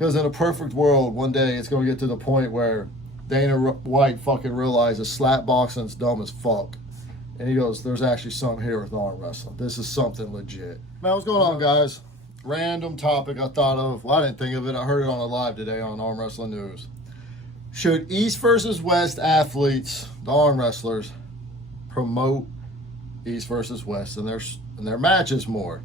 Because in a perfect world, one day it's going to get to the point where Dana White fucking realizes slap boxing's dumb as fuck. And he goes, there's actually something here with arm wrestling. This is something legit. Man, what's going on, guys? Random topic I thought of. Well, I didn't think of it. I heard it on a live today on Arm Wrestling News. Should East versus West athletes, the arm wrestlers, promote East versus West in their matches more?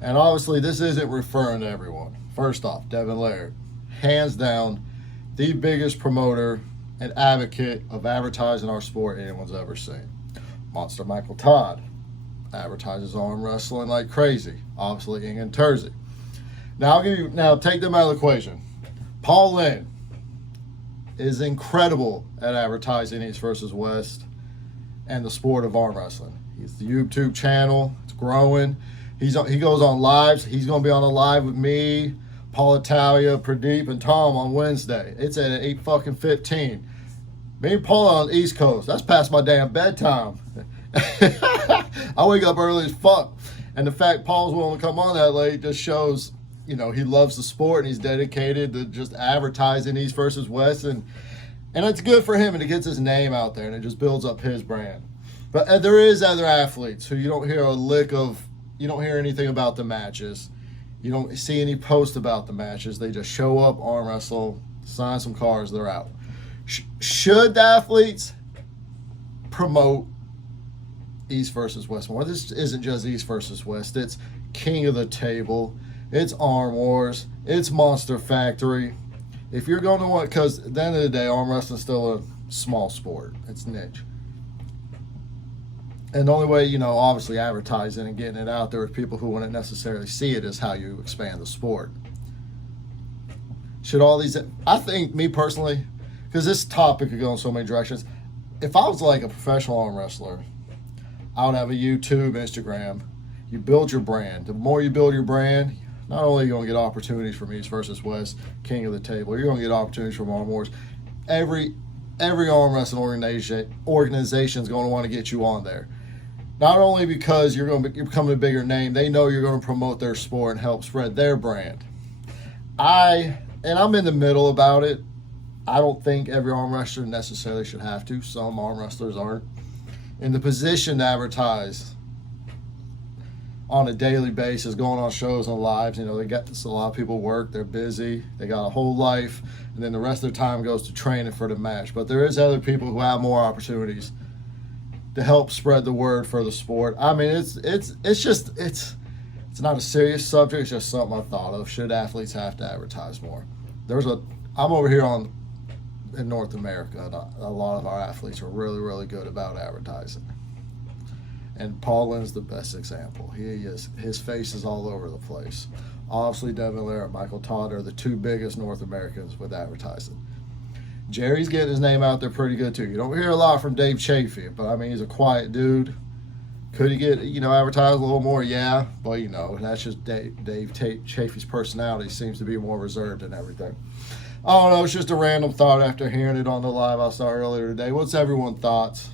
And obviously, this isn't referring to everyone. First off, Devin Laird, hands down, the biggest promoter and advocate of advertising our sport anyone's ever seen. Monster Michael Todd advertises arm wrestling like crazy. Obviously, Ing and Terzi. Now, take them out of the equation. Paul Lynn is incredible at advertising East versus West and the sport of arm wrestling. He's the YouTube channel. It's growing. He goes on lives. He's going to be on a live with me, Paul Italia, Pradeep, and Tom on Wednesday. It's at 8:15. Me and Paul on the East Coast. That's past my damn bedtime. I wake up early as fuck. And the fact Paul's willing to come on that late just shows, he loves the sport and he's dedicated to just advertising East versus West. And it's good for him and it gets his name out there and it just builds up his brand. But there is other athletes who you don't hear you don't hear anything about the matches. You don't see any posts about the matches. They just show up, arm wrestle, sign some cards, they're out. Should the athletes promote East versus West more? This isn't just East versus West. It's King of the Table. It's Arm Wars. It's Monster Factory. If you're going to want, because at the end of the day, arm wrestling is still a small sport. It's niche. And the only way, obviously advertising and getting it out there with people who wouldn't necessarily see it is how you expand the sport. Should all these, I think, me personally, because this topic could go in so many directions. If I was like a professional arm wrestler, I would have a YouTube, Instagram. You build your brand. The more you build your brand, not only are you going to get opportunities from East versus West, King of the Table, you're going to get opportunities from Arm Wars. Every arm wrestling organization is going to want to get you on there. Not only because you're becoming a bigger name, they know you're going to promote their sport and help spread their brand. I'm in the middle about it. I don't think every arm wrestler necessarily should have to. Some arm wrestlers aren't in the position to advertise on a daily basis, going on shows and lives. They got this, a lot of people work, they're busy, they got a whole life, and then the rest of their time goes to training for the match. But there is other people who have more opportunities to help spread the word for the sport. I mean, it's not a serious subject. It's just something I thought of. Should athletes have to advertise more? I'm over here in North America, and a lot of our athletes are really, really good about advertising. And Paul Lynn's the best example. His face is all over the place. Obviously, Devin Laird and Michael Todd are the two biggest North Americans with advertising. Jerry's getting his name out there pretty good too. You don't hear a lot from Dave Chafee, but I mean, he's a quiet dude. Could he get, advertised a little more? Yeah, but that's just Dave Chafee's personality. Seems to be more reserved and everything. I don't know, it's just a random thought after hearing it on the live I saw earlier today. What's everyone's thoughts?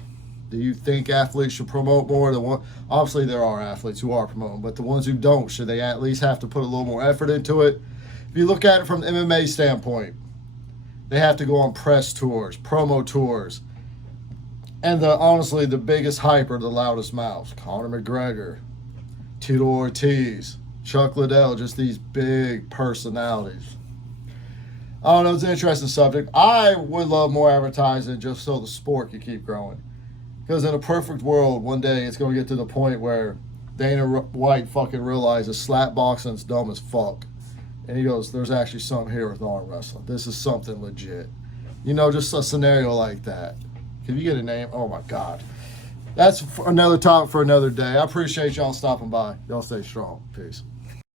Do you think athletes should promote more? Obviously, there are athletes who are promoting, but the ones who don't, should they at least have to put a little more effort into it? If you look at it from the MMA standpoint, they have to go on press tours, promo tours. And honestly, the biggest hype are the loudest mouths. Conor McGregor, Tito Ortiz, Chuck Liddell, just these big personalities. I don't know, it's an interesting subject. I would love more advertising just so the sport could keep growing. Because in a perfect world, one day it's going to get to the point where Dana White fucking realizes slap boxing's dumb as fuck. And he goes, there's actually something here with arm wrestling. This is something legit. Just a scenario like that. Can you get a name? Oh my God. That's another topic for another day. I appreciate y'all stopping by. Y'all stay strong. Peace.